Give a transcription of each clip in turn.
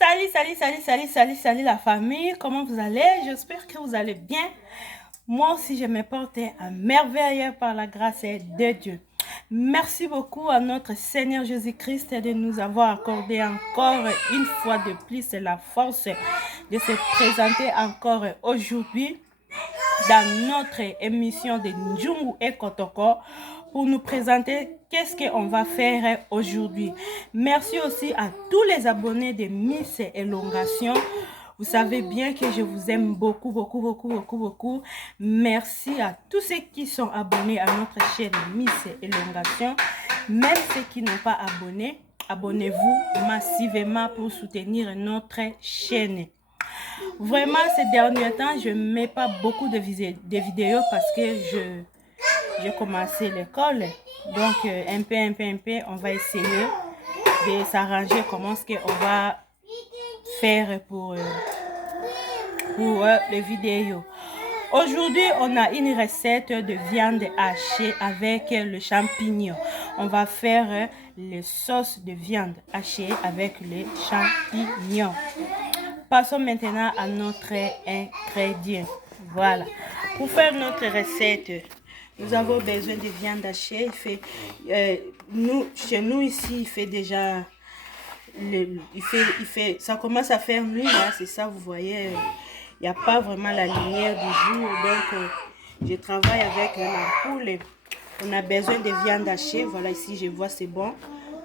Salut la famille, comment vous allez? J'espère que vous allez bien. Moi aussi, je me porte à merveille par la grâce de Dieu. Merci beaucoup à notre Seigneur Jésus-Christ de nous avoir accordé encore une fois de plus la force de se présenter encore aujourd'hui dans notre émission de Njungu et Kotoko pour nous présenter qu'est-ce qu'on va faire aujourd'hui. Merci aussi à tous les abonnés de Miss Elongation. Vous savez bien que je vous aime beaucoup. Merci à tous ceux qui sont abonnés à notre chaîne Miss Elongation. Même ceux qui n'ont pas abonné, abonnez-vous massivement pour soutenir notre chaîne. Vraiment, ces derniers temps, je ne mets pas beaucoup de vidéos parce que j'ai commencé l'école. Donc, un peu, on va essayer de s'arranger comment est-ce qu'on va faire pour les vidéos. Aujourd'hui, on a une recette de viande hachée avec le champignon. On va faire les sauces de viande hachée avec les champignons. Passons maintenant à notre ingrédient. Voilà. Pour faire notre recette, nous avons besoin de viande hachée. Chez nous ici, il fait déjà... ça commence à faire nuit, là, c'est ça, vous voyez. Il n'y a pas vraiment la lumière du jour. Donc, je travaille avec l'ampoule. On a besoin de viande hachée. Voilà, ici, je vois, c'est bon.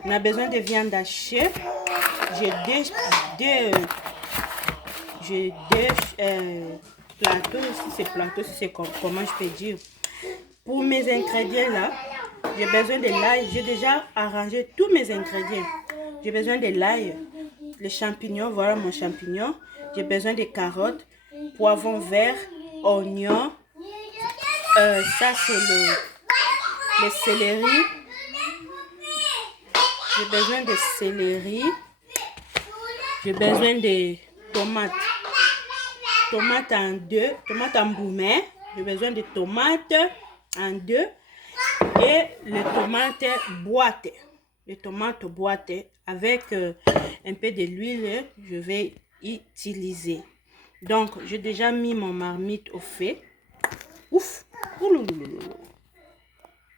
On a besoin de viande hachée. J'ai deux plateaux, si c'est comment je peux dire. Pour mes ingrédients là, j'ai besoin de l'ail. J'ai déjà arrangé tous mes ingrédients. J'ai besoin de l'ail, les champignons, voilà mon champignon. J'ai besoin de carottes, poivron vert, oignons. Ça c'est le céleri. J'ai besoin de céleri. J'ai besoin de tomates. Tomates en deux, tomates en boumet. J'ai besoin de tomates en deux et les tomates boîtes. Les tomates boîtes avec un peu de l'huile, je vais utiliser. Donc, j'ai déjà mis mon marmite au feu. Ouf!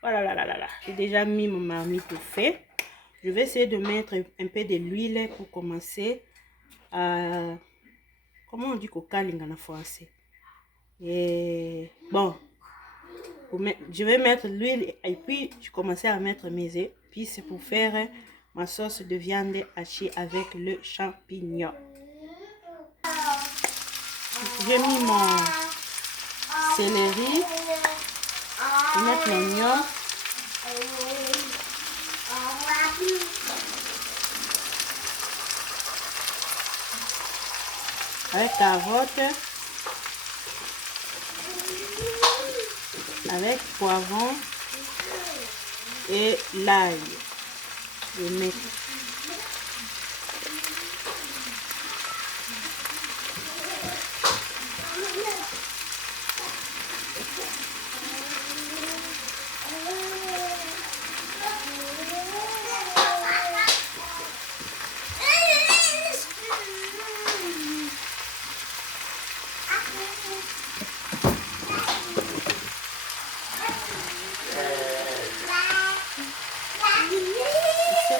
Voilà là. J'ai déjà mis mon marmite au feu. Je vais essayer de mettre un peu de l'huile pour commencer à... Comment on dit kokalinga en français? Et bon, je vais mettre l'huile et puis je commençais à mettre mes épices pour faire ma sauce de viande hachée avec le champignon. J'ai mis mon céleri, je vais mettre l'oignon. Avec carottes, avec poivron et l'ail. Je mets.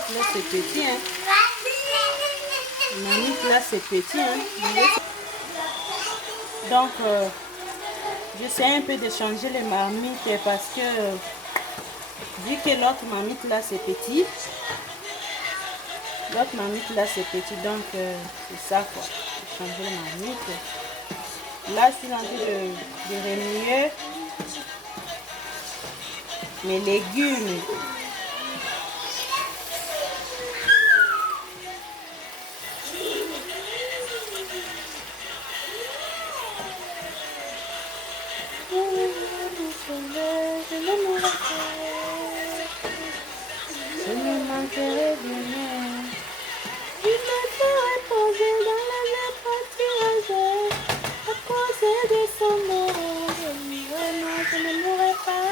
Là c'est petit, hein. Mamite là c'est petit, hein. Donc j'essaie un peu de changer les marmites parce que vu que l'autre marmite là c'est petit, donc c'est ça quoi. Changer les marmites. Là je suis en train de remuer mes légumes. Je ne manquerai jamais. Il me ferait poser dans les pâturages à cause de son nom. Je ne mourrai pas.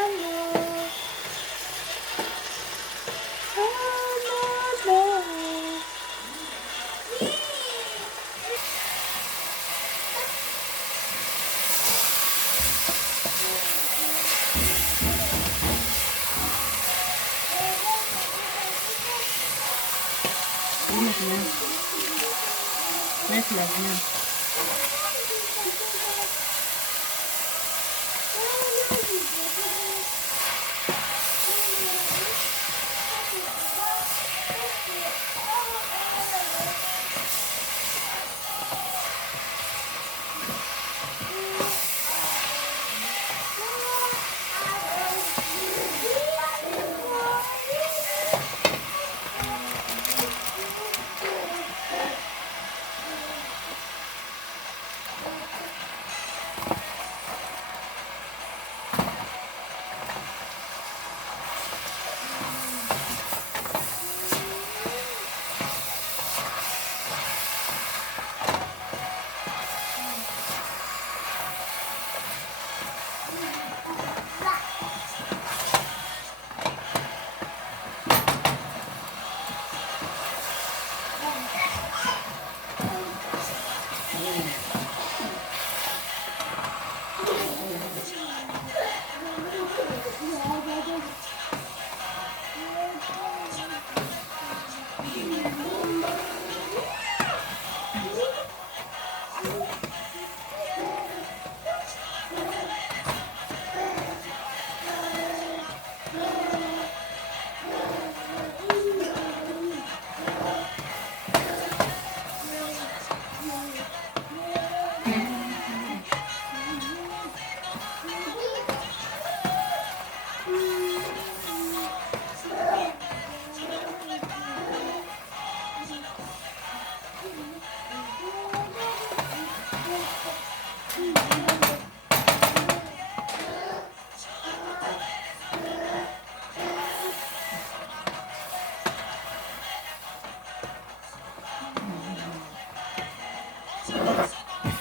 Et maintenant, mettre la viande.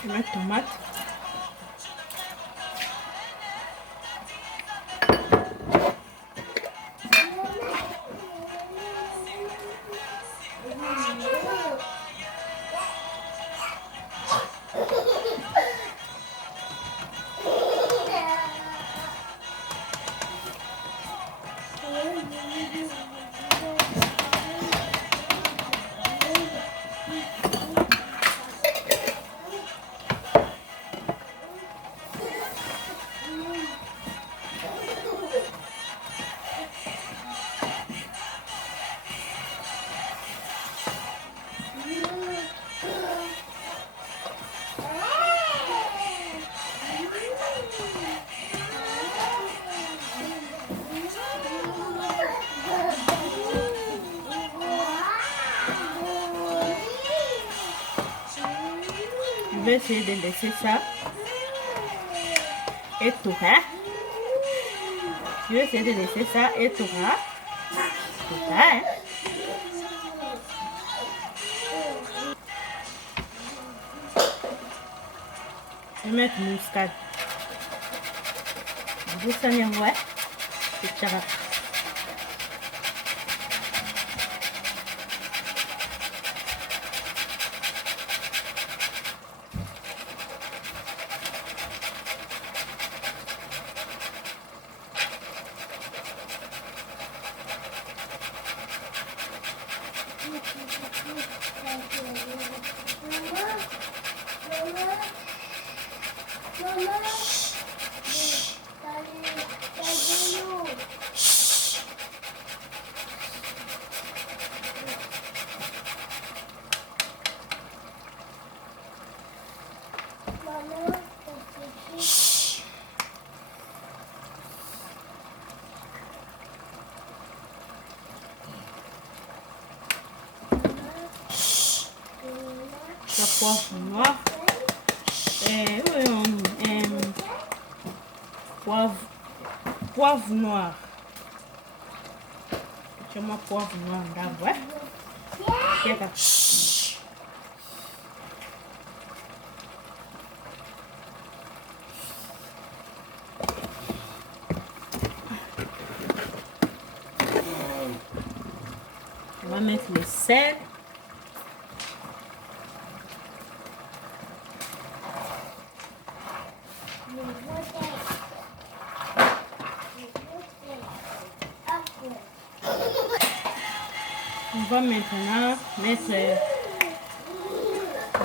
Je vais mettre tomate. Je vais essayer de laisser ça étouffer. Je vais essayer de laisser ça étouffer. C'est ça, hein? Je vais mettre muscade. Vous savez, ouais, c'est ça. La poivre noir. Poivre noir. Je mets poivre noir d'abord. On va mettre le sel. va maintenant mettre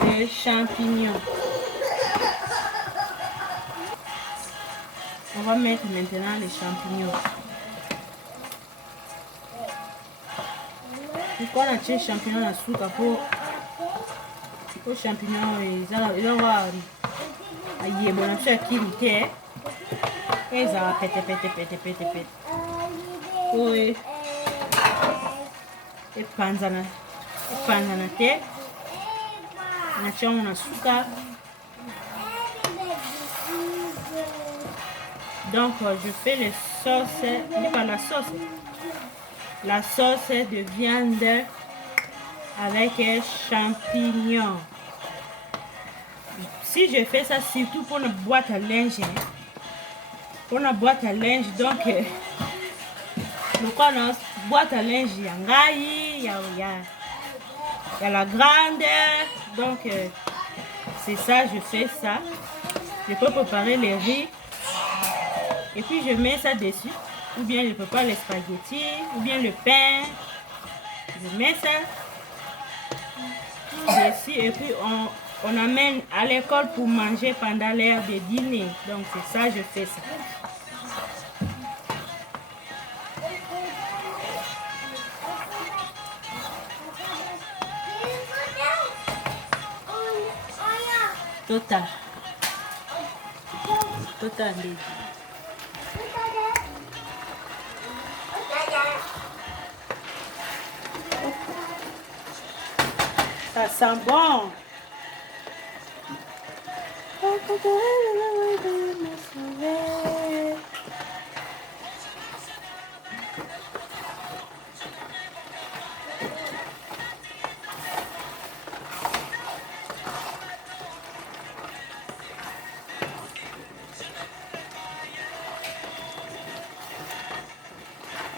les champignons. On va mettre maintenant les champignons. Pourquoi on a tiré les champignons à soupe pour les champignons ils vont aïe bon on a qui lutter et ça va péter. Oui. Et panzana tête. Na tia on a suka. Donc je fais les sauces, la sauce de viande avec champignons. Si je fais ça surtout pour une boîte à linge, donc dans la boîte à linge il y a la grande, donc c'est ça, je fais ça. Je peux préparer les riz et puis je mets ça dessus, ou bien je prépare les spaghettis, ou bien le pain, je mets ça dessus et puis on amène à l'école pour manger pendant l'heure de dîner. Donc c'est ça, je fais ça. Total. Ça sent bon.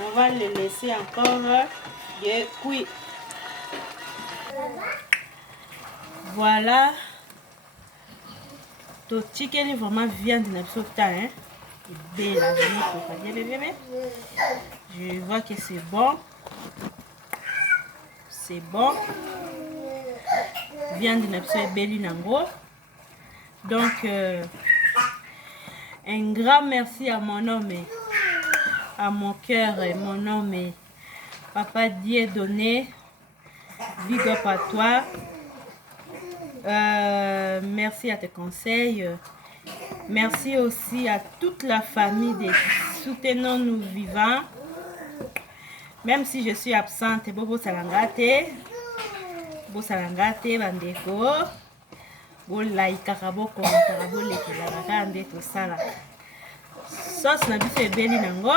On va le laisser encore cuire. Voilà. Ton chicken est vraiment viande de notre hein. Je vois que c'est bon. C'est bon. Viande de notre belinango. Donc, un grand merci à mon homme, à mon cœur et mon homme, Papa Dieudonné. Big up à toi. Merci à tes conseils. Merci aussi à toute la famille des Soutenons-nous vivants. Même si je suis absente, Bobo Salangate, Bandeko, Bolaïka, Karabo, Karabo, Lekelagande, tout ça là. Sauce n'a pas belle nango.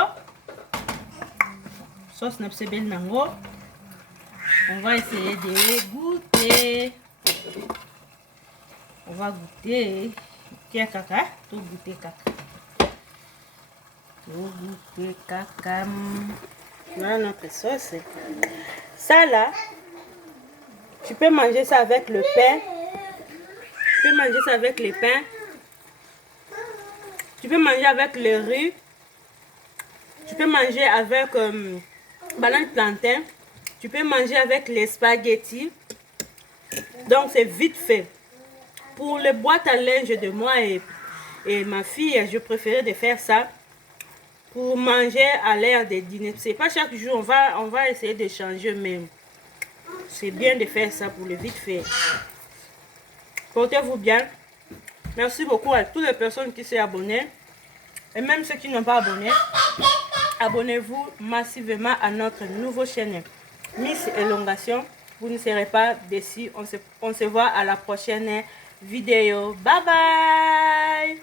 Sauce n'a pas belle nango. On va essayer de goûter. On va goûter. Tiens, caca. Tout goûter caca. Tout goûter caca. Voilà notre sauce. Ça là, tu peux manger ça avec le pain. Tu peux manger ça avec le pain. Tu peux manger avec le riz. Tu peux manger avec banane plantain. Tu peux manger avec les spaghettis. Donc c'est vite fait. Pour les boîtes à linge de moi et ma fille, je préférais de faire ça pour manger à l'heure des dîners. C'est pas chaque jour, on va essayer de changer, mais c'est bien de faire ça pour le vite fait. Portez-vous bien. Merci beaucoup à toutes les personnes qui sont abonnées. Et même ceux qui n'ont pas abonné, abonnez-vous massivement à notre nouveau chaîne Miss Elongation. Vous ne serez pas déçus. On se voit à la prochaine vidéo. Bye bye.